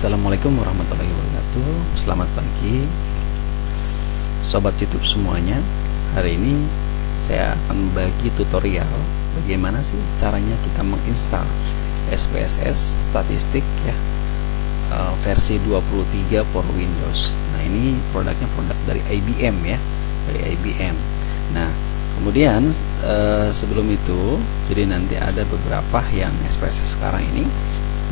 Assalamualaikum warahmatullahi wabarakatuh. Selamat pagi sobat YouTube semuanya. Hari ini saya akan bagi tutorial bagaimana sih caranya kita menginstal SPSS statistik ya, versi 23 for Windows. Nah, ini produknya produk dari IBM ya, dari IBM. Nah, kemudian sebelum itu, jadi nanti ada beberapa yang SPSS sekarang ini.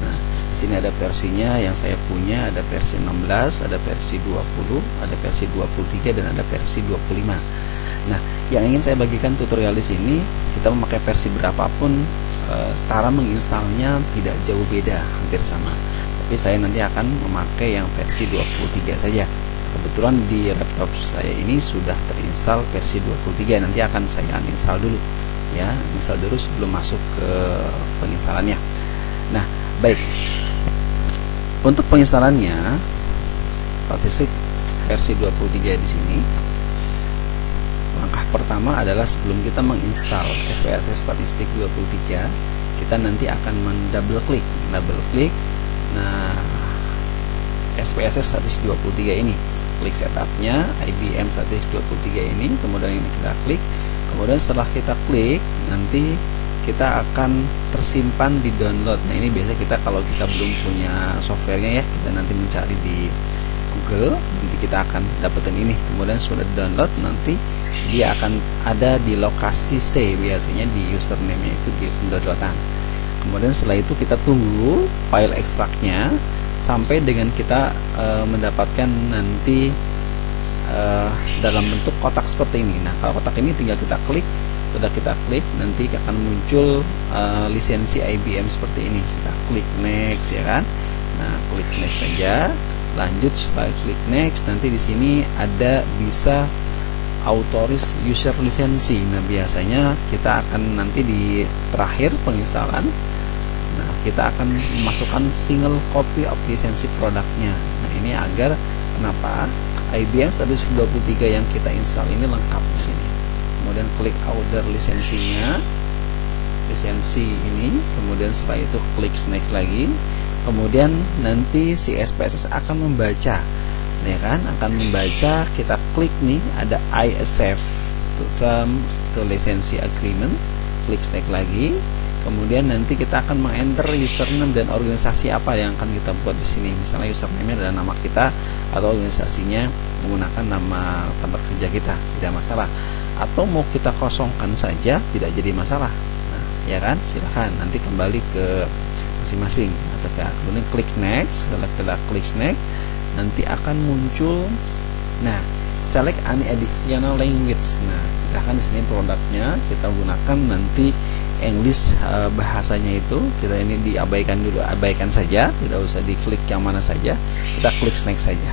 Nah, di sini ada versinya yang saya punya, ada versi 16, ada versi 20, ada versi 23 dan ada versi 25. Nah, yang ingin saya bagikan tutorial di sini, kita memakai versi berapapun, cara menginstalnya tidak jauh beda, hampir sama. Tapi saya nanti akan memakai yang versi 23 saja. Kebetulan di laptop saya ini sudah terinstall versi 23, nanti akan saya uninstall dulu ya, install dulu sebelum masuk ke penginstalannya. Nah, baik. Untuk penginstalannya statistik versi 23 di sini, langkah pertama adalah sebelum kita menginstal SPSS statistik 23, kita nanti akan double klik. Nah, SPSS statistik 23 ini, klik setupnya IBM statistik 23 ini, kemudian ini kita klik. Kemudian setelah kita klik, nanti kita akan tersimpan di download. Nah, ini biasa kita kalau kita belum punya softwarenya ya, kita nanti mencari di Google, nanti kita akan dapetin ini. Kemudian sudah download, nanti dia akan ada di lokasi C, biasanya di username-nya itu di pendownloadan. Kemudian setelah itu kita tunggu file ekstraknya sampai dengan kita mendapatkan nanti dalam bentuk kotak seperti ini. Nah, kalau kotak ini tinggal kita klik. Sudah kita klik, nanti akan muncul lisensi IBM seperti ini. Kita klik next ya kan. Nah, klik next saja. Lanjut, setelah klik next, nanti di sini ada bisa authorize user lisensi. Nah, biasanya kita akan nanti di terakhir penginstalan, nah kita akan memasukkan single copy of lisensi produknya. Nah, ini agar kenapa IBM statistik 23 yang kita install ini lengkap di sini. Kemudian klik order lisensinya, lisensi ini, kemudian setelah itu klik next lagi. Kemudian nanti si SPSS akan membaca, ya kan, akan membaca. Kita klik nih, ada I accept to term to lisensi agreement, klik next lagi. Kemudian nanti kita akan meng-enter username dan organisasi apa yang akan kita buat di sini. Misalnya username adalah nama kita atau organisasinya menggunakan nama tempat kerja kita, tidak masalah. Atau mau kita kosongkan saja, tidak jadi masalah. Nah, ya kan, silahkan nanti kembali ke masing-masing. Kemudian klik next. Setelah kita klik next, nanti akan muncul, nah, select any additional language. Nah, silahkan di sini produknya kita gunakan nanti English, bahasanya itu kita ini diabaikan dulu, abaikan saja, tidak usah diklik yang mana saja. Kita klik next saja.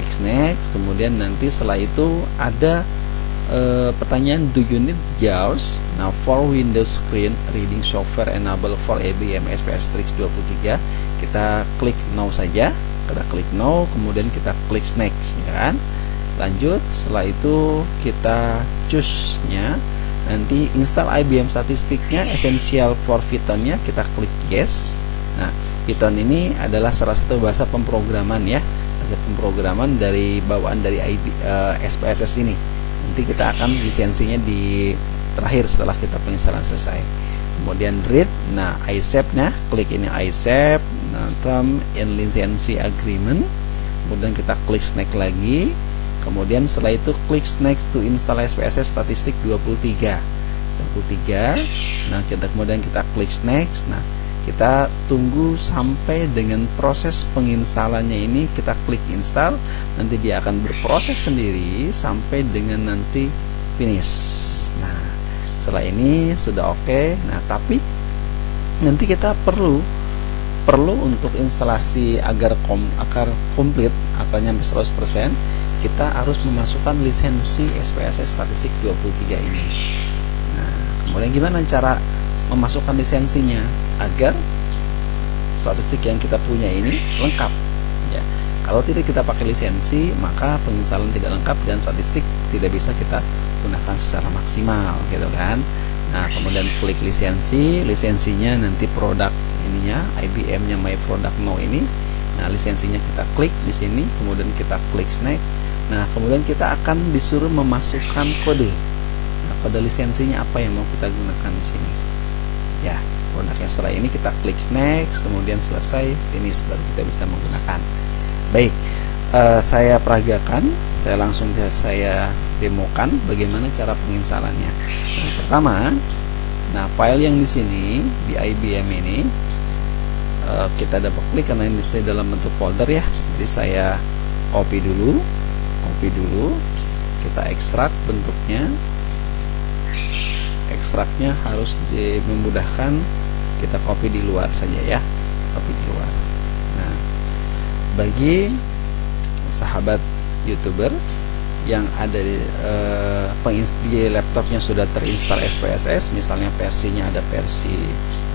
Klik next. Kemudian nanti setelah itu ada pertanyaan, do you need JAWS? Nah, for Windows Screen Reading Software Enable for IBM SPSS Statistik 23, kita klik no saja. Kita klik no, kemudian kita klik next ya kan. Lanjut, setelah itu kita choose-nya, nanti install IBM statistiknya, essential for Python-nya, kita klik yes. Nah, Python ini adalah salah satu bahasa pemrograman ya, bahasa pemrograman dari bawaan dari SPSS ini. Nanti kita akan lisensinya di terakhir setelah kita penginstalan selesai. Kemudian read, nah I accept, nah klik ini I accept, nah term in lisensi agreement. Kemudian kita klik next lagi. Kemudian setelah itu klik next to install SPSS statistik 23. Nah, kemudian kita klik next. Nah, kita tunggu sampai dengan proses penginstalannya ini, kita klik install, nanti dia akan berproses sendiri sampai dengan nanti finish. Nah, setelah ini sudah oke. Nah, tapi nanti kita perlu untuk instalasi agar komplit, agar nyampe 100%, kita harus memasukkan lisensi SPSS statistik 23 ini. Nah, kemudian gimana cara memasukkan lisensinya agar statistik yang kita punya ini lengkap ya. Kalau tidak kita pakai lisensi, maka penginstalan tidak lengkap dan statistik tidak bisa kita gunakan secara maksimal gitu kan. Nah, kemudian klik lisensinya nanti produk ininya IBM-nya My Product Now ini. Nah, lisensinya kita klik di sini, kemudian kita klik next. Nah, kemudian kita akan disuruh memasukkan kode. Nah, kode lisensinya apa yang mau kita gunakan di sini? Ya, produknya. Setelah ini kita klik next, kemudian selesai, finish, baru kita bisa menggunakan. Baik, saya peragakan, saya demokan bagaimana cara penginstalannya. Nah, pertama, file yang di sini di IBM ini kita double klik karena ini dalam bentuk folder ya. Jadi saya copy dulu, kita ekstrak bentuknya. Ekstraknya harus memudahkan, kita copy di luar saja ya, copy di luar. Nah, bagi sahabat YouTuber yang ada di laptopnya sudah terinstall SPSS, misalnya versinya ada versi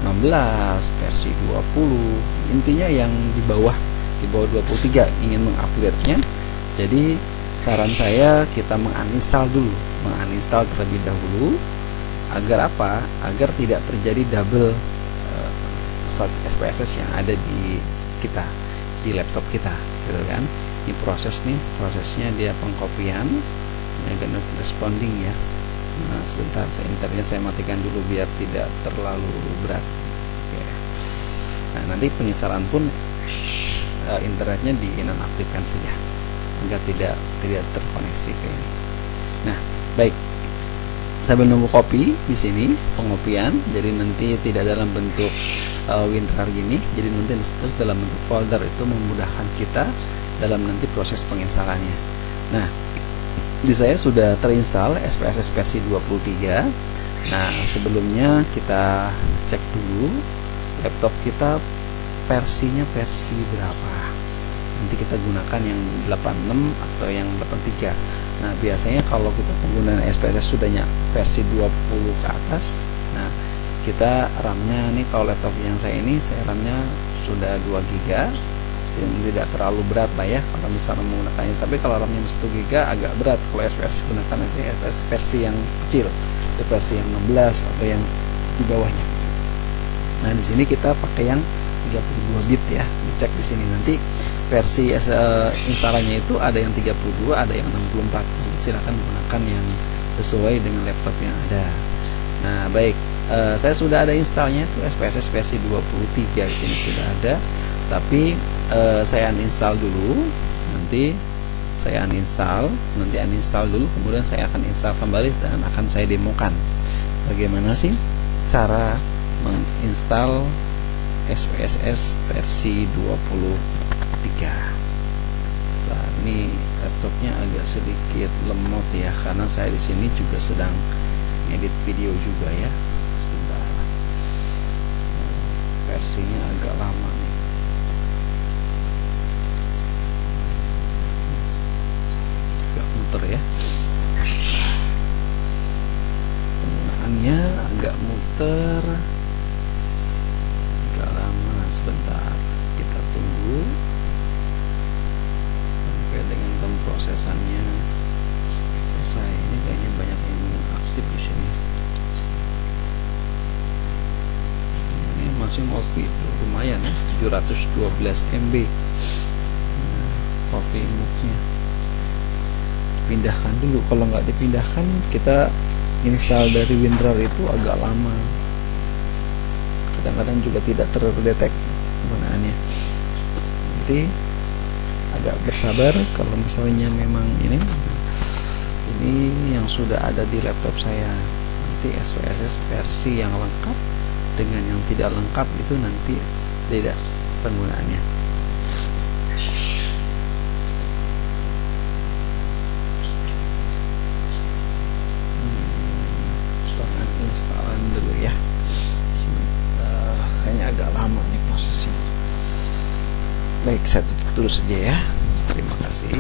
16, versi 20, intinya yang di bawah 23 ingin mengupgrade-nya. Jadi saran saya kita menguninstall dulu, menguninstall terlebih dahulu. Agar apa? Agar tidak terjadi double SPSS yang ada di kita, di laptop kita, gitu kan? Ini prosesnya dia pengkopian, agak responding ya. Nah, sebentar, internetnya saya matikan dulu biar tidak terlalu berat. Oke. Nah, nanti penginstalan pun internetnya dinonaktifkan saja agar tidak terkoneksi ke ini. Nah, baik. Sambil nunggu copy di sini pengopian, jadi nanti tidak dalam bentuk WinRAR gini, jadi nanti dalam bentuk folder, itu memudahkan kita dalam nanti proses penginstalannya. Nah, di saya sudah terinstall SPSS versi 23. Nah, sebelumnya kita cek dulu laptop kita versinya versi berapa. Nanti kita gunakan yang 86 atau yang 83. Nah, biasanya kalau kita penggunaan SPSS sudahnya versi 20 ke atas, nah kita RAM-nya nih, kalau laptop yang saya RAM-nya sudah 2 GB, tidak terlalu berat lah ya kalau misalnya menggunakannya. Tapi kalau RAM-nya 1 GB agak berat kalau SPSS gunakan SPSS versi yang kecil, itu versi yang 16 atau yang di bawahnya. Nah, di sini kita pakai yang 32 bit ya, dicek di sini nanti versi instalannya itu ada yang 32, ada yang 64. Jadi silakan gunakan yang sesuai dengan laptop yang ada. Nah, baik, saya sudah ada installnya itu SPSS versi 23 di sini sudah ada. Tapi saya uninstall dulu, nanti saya uninstall dulu, kemudian saya akan install kembali dan akan saya demokan bagaimana sih cara menginstal SPSS versi 23. Nah, ini laptopnya agak sedikit lemot ya, karena saya di sini juga sedang edit video juga ya. Sebentar, versinya agak lama nih. Agak muter ya, penggunaannya agak muter, agak lama. Sebentar, kita tunggu sampai dengan pemprosesannya selesai. Ini kayaknya banyak yang aktif di sini. Ini masih ngopi itu lumayan ya, 712 MB. Nah, copy image-nya pindahkan dulu. Kalau nggak dipindahkan, kita install dari WinRAR itu agak lama, kadang-kadang juga tidak terdetek penggunaannya. Nanti agak bersabar. Kalau misalnya memang ini yang sudah ada di laptop saya, nanti SPSS versi yang lengkap dengan yang tidak lengkap itu nanti beda penggunaannya. Penginstalan dulu ya. Kayaknya agak lama nih prosesnya. Baik, saya tutup dulu saja ya. Terima kasih.